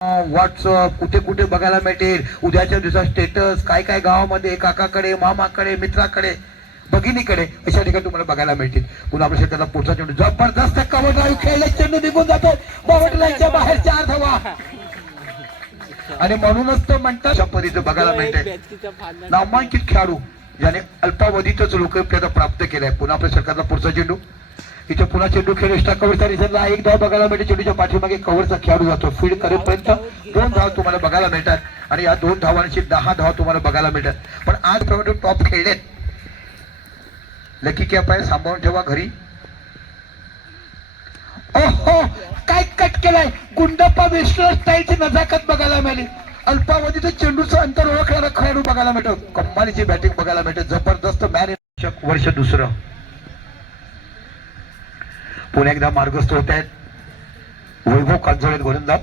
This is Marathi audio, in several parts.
व्हॉट्सअप कुठे कुठे बघायला मिळतील, उद्याच्या दिवसात स्टेटस काय काय गावामध्ये काकाकडे, मामाकडे, मित्राकडे, भगिनीकडे अशा ठिकाणी तुम्हाला बघायला मिळतील. पुन्हा आपल्या शेताला पुढचा चेंडू जबरदस्त कव्हर ड्राईव्ह खेळला, चेंडू निघून जातो बाउंड्रीच्या बाहेर, 4 धावा. आणि म्हणूनच तो म्हणतात अशा पद्धतीचं बघायला मिळते. नामांकित खेळाडू ज्याने अल्पावधीतच लोकप्रियता प्राप्त केलाय. पुन्हा आपल्या सरकारला पुढचा चेंडू, इथे पुन्हा चेंडू खेळ एक्स्ट्रा कव्हरचा रिझनला 1 धाव बघायला मिळते. चेंडूच्या पाठीमागे कव्हरचा खेळाडू जातो, फील्ड करेपर्यंत 2 धाव तुम्हाला बघायला मिळतात आणि या 2 धावांची 10 धाव तुम्हाला बघायला मिळतात. पण आज प्रमाणे टॉप खेळलेत. लकी कॅप आहे, सांभाळून ठेवा घरी. ओहो काय कट केलाय, गुंडप्पा वेस्टर्न स्टाईलची नजाकत बघायला मिळाली. अल्पावधीत चेंडूचं अंतर ओळखणारा खेळाडू बघायला मिळतो. कमालीची बॅटिंग बघायला मिळते. जबरदस्त मॅन वर्ष दुसरं. पुन्हा एकदा मार्गस्थ होत आहेत वैभव कांजोळे गोलंदाज.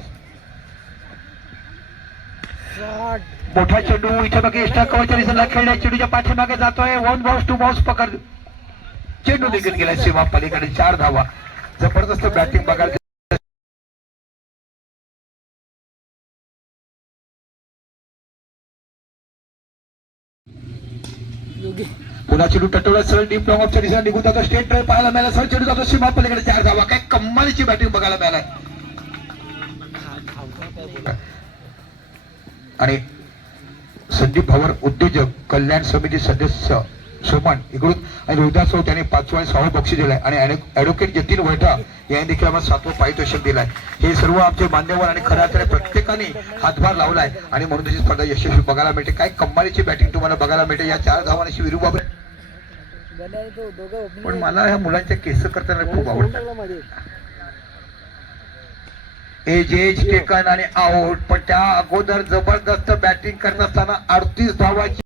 मोठा चेंडू इथे बघा एक्स्ट्रा कव्हरच्या रिझनला खेळल्या, चेंडूच्या पाठीमागे जातोय. 1 बाउन्स 2 बाउन्स पकड, चेंडू निघून गेला सीमा पलीकडे, 4 धावा. जबरदस्त बॅटिंग बघायला. पुन्हा चेंडू टटोला सरळ डीप लॉंग ऑफच्या दिशेने निघून जातो. स्टेट ड्राईव्ह पाहायला मिळाला. सरळ चेंडू जातो सीमा पलीकडे, 4 धावा. काय कमालीची बॅटिंग बघायला मिळालाय. आणि संदीप भवर उद्योजक कल्याण समिती सदस्य सोमन इकडून आणि रोहिदास राऊत यांनी 5वा आणि 6वा बक्षीस दिलाय आणि ऍडव्होकेट जतीन वैठा यांनी देखील आम्हाला 7वं पारितोषिक दिलाय. हे सर्व आमचे मान्यवर आणि खऱ्या अर्थाने प्रत्येकाने हातभार लावलाय आणि म्हणून त्याची स्पर्धा यशस्वी बघायला मिळते. काय कमालीची बॅटिंग तुम्हाला बघायला मिळते. या 4 धावांशी विरुबाब. पण मला ह्या मुलांच्या केस करताना खूप आवडतात. एज टेकन आणि आउट, पण त्या अगोदर जबरदस्त बॅटिंग करत असताना 38 धावाची